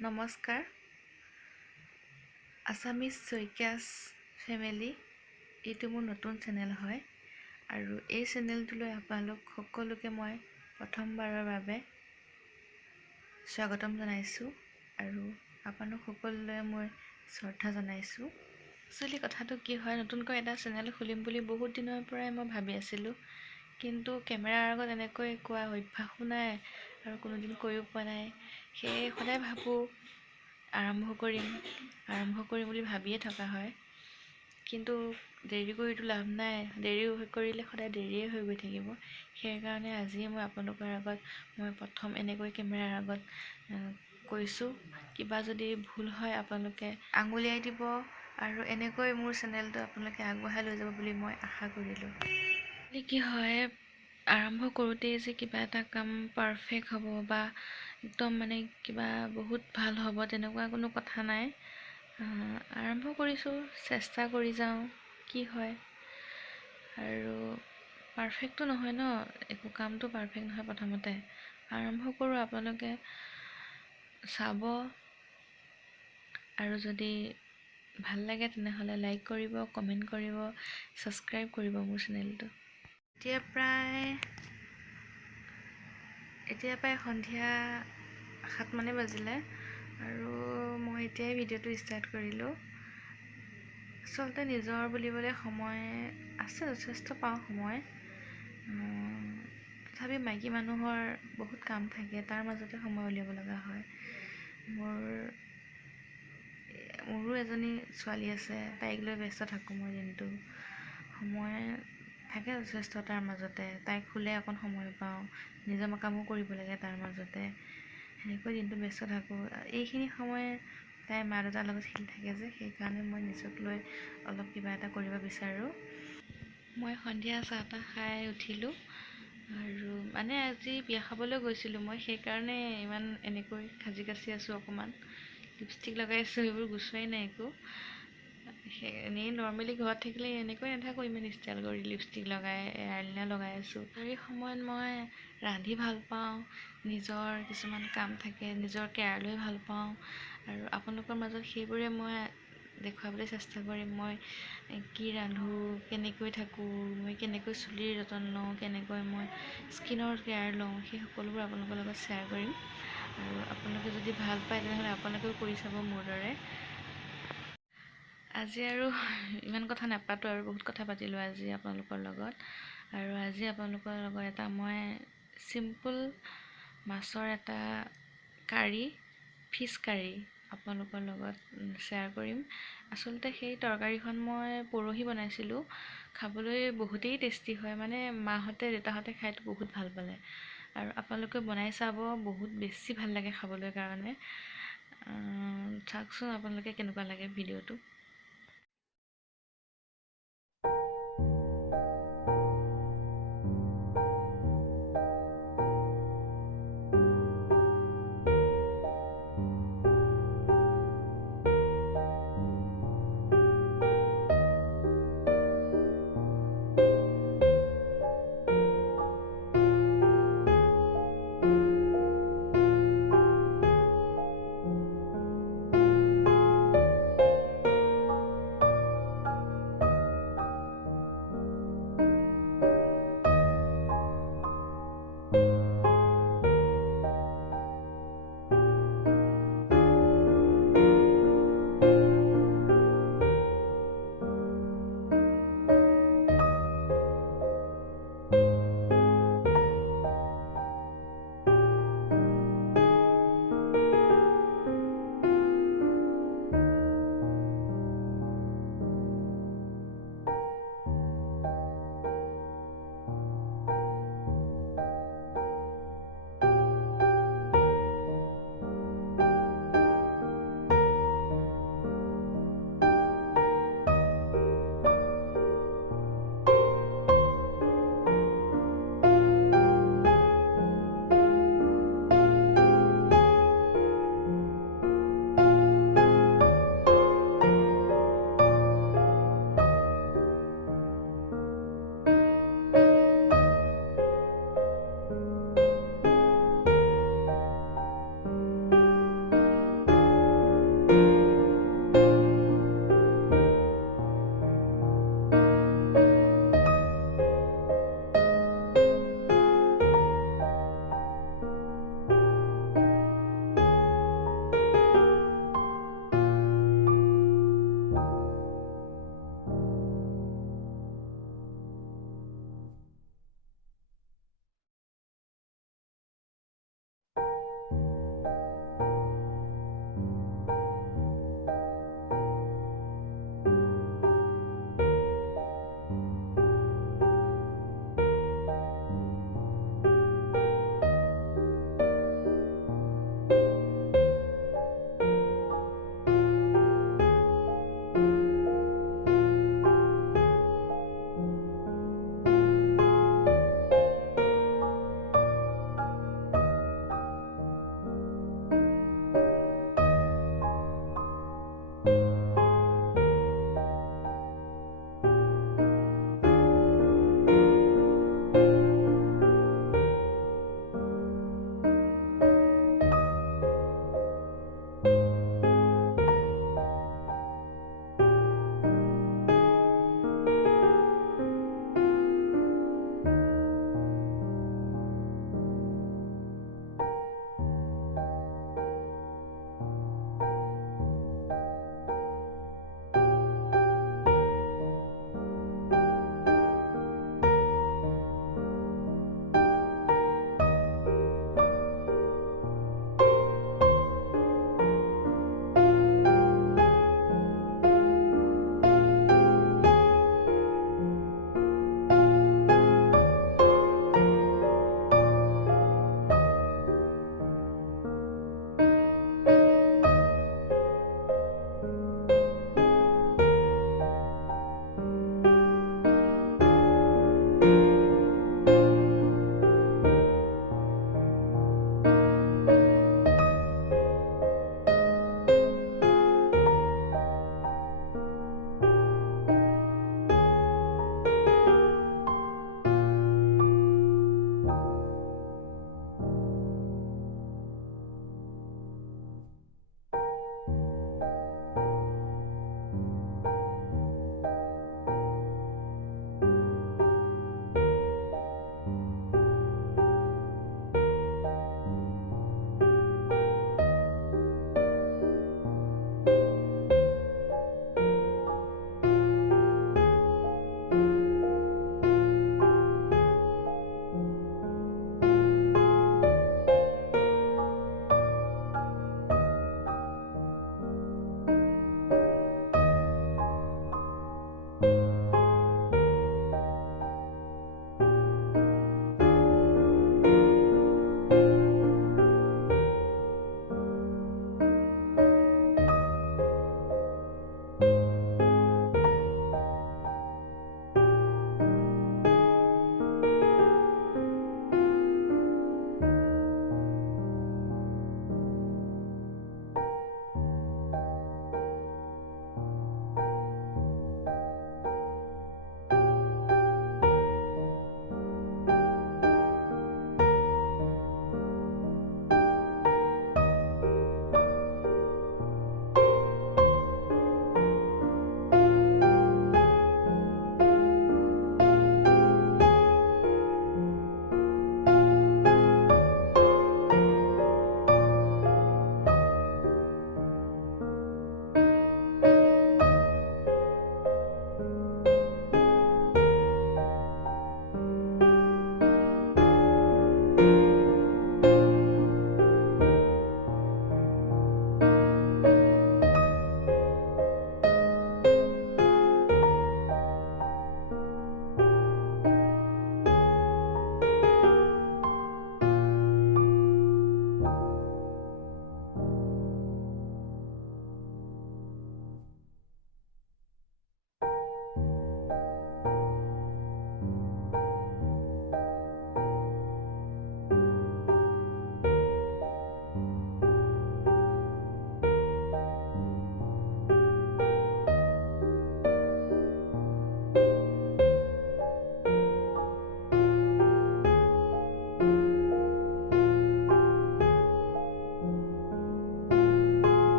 নমস্কাৰ Assamese শইকীয়াছ family এইটো মোৰ নতুন চেনেল হয় আৰু এই চেনেলটোলৈ আপোনালোক সকলোকে মই প্ৰথমবাৰৰ বাবে স্বাগতম জনাইছোঁ আৰু আপোনালোক সকলোলৈ মই শ্ৰদ্ধা জনাইছোঁ। একচুৱেলি কথাটো কি হয়, নতুনকৈ এটা চেনেল খুলিম বুলি বহুত দিনৰ পৰাই মই ভাবি আছিলোঁ, কিন্তু কেমেৰাৰ আগত এনেকৈ কোৱা অভ্যাসো নাই আৰু কোনোদিন কৰিও পোৱা নাই। সেয়ে সদায় ভাবোঁ আৰম্ভ কৰিম বুলি ভাবিয়ে থকা হয়, কিন্তু দেৰি কৰিতো লাভ নাই। দেৰি কৰিলে সদায় দেৰিয়ে হৈ গৈ থাকিব। সেইকাৰণে আজিয়ে মই আপোনালোকৰ আগত মই প্ৰথম এনেকৈ কেমেৰাৰ আগত কৈছোঁ। কিবা যদি ভুল হয় আপোনালোকে আঙুলিয়াই দিব আৰু এনেকৈ মোৰ চেনেলটো আপোনালোকে আগবঢ়াই লৈ যাব বুলি মই আশা কৰিলোঁ। কি হয়, আৰম্ভ কৰোঁতেই যে কিবা এটা কাম পাৰফেক্ট হ'ব বা একদম মানে কিবা বহুত ভাল হ'ব তেনেকুৱা কোনো কথা নাই। আৰম্ভ কৰিছোঁ, চেষ্টা কৰি যাওঁ কি হয়। আৰু পাৰফেক্টটো নহয় ন, একো কামটো পাৰফেক্ট নহয়। প্ৰথমতে আৰম্ভ কৰোঁ, আপোনালোকে চাব আৰু যদি ভাল লাগে তেনেহ'লে লাইক কৰিব, কমেণ্ট কৰিব, ছাবস্ক্ৰাইব কৰিব মোৰ চেনেলটো। এতিয়া প্ৰায় সন্ধিয়া 7 মানে বাজিলে আৰু মই এতিয়াই ভিডিঅ'টো ষ্টাৰ্ট কৰিলোঁ। আচলতে নিজৰ বুলিবলৈ সময় আছে, যথেষ্ট পাওঁ সময়। তথাপি মাইকী মানুহৰ বহুত কাম থাকে, তাৰ মাজতে সময় উলিয়াব লগা হয়। মোৰো এজনী ছোৱালী আছে, তাইক লৈ ব্যস্ত থাকোঁ মই দিনটো। সময় থাকে যথেষ্ট তাৰ মাজতে। তাইক শুলে অকণ সময় পাওঁ, নিজৰ কামো কৰিব লাগে তাৰ মাজতে। সেনেকৈ দিনটো ব্যস্ত থাকোঁ। এইখিনি সময় তাই মা দেউতাৰ লগত খেলি থাকে যে, সেইকাৰণে মই নিজক লৈ অলপ কিবা এটা কৰিব বিচাৰোঁ। মই সন্ধিয়া চাহ তাহ খাই উঠিলোঁ আৰু মানে আজি বিয়া খাবলৈ গৈছিলোঁ মই, সেইকাৰণে ইমান এনেকৈ সাজি কাচি আছোঁ। অকণমান লিপষ্টিক লগাই আছোঁ, সেইবোৰ গুচোৱাই নাই একো। এনেই নৰ্মেলি ঘৰত থাকিলে এনেকৈ নাথাকোঁ ইমান ষ্টাইল কৰি লিপষ্টিক লগাই আইলাইনাৰ লগাই আছোঁ। এই সময়ত মই ৰান্ধি ভাল পাওঁ, নিজৰ কিছুমান কাম থাকে, নিজৰ কেয়াৰ লৈ ভাল পাওঁ আৰু আপোনালোকৰ মাজত সেইবোৰে মই দেখুৱাবলৈ চেষ্টা কৰিম। মই কি ৰান্ধোঁ, কেনেকৈ থাকোঁ, মই কেনেকৈ চুলিৰ যতন লওঁ, কেনেকৈ মই স্কিনৰ কেয়াৰ লওঁ, সেই সকলোবোৰ আপোনালোকৰ লগত শ্বেয়াৰ কৰিম। আৰু আপোনালোকে যদি ভাল পায় তেনেহ'লে আপোনালোকেও কৰি চাব মোৰ দৰে। আজি আৰু ইমান কথা নাপাতোঁ আৰু বহুত কথা পাতিলোঁ আজি আপোনালোকৰ লগত। আৰু আজি আপোনালোকৰ লগত এটা মই চিম্পুল মাছৰ এটা কাৰী, ফিছ কাৰী আপোনালোকৰ লগত শ্বেয়াৰ কৰিম। আচলতে সেই তৰকাৰীখন মই পৰহি বনাইছিলোঁ। খাবলৈ বহুতেই টেষ্টি হয়, মানে মাহঁতে দেউতাহঁতে খাইতো বহুত ভাল পালে আৰু আপোনালোকে বনাই চাব, বহুত বেছি ভাল লাগে খাবলৈ কাৰণে। চাওকচোন আপোনালোকে কেনেকুৱা লাগে ভিডিঅ'টো।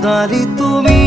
সোণালী তুমি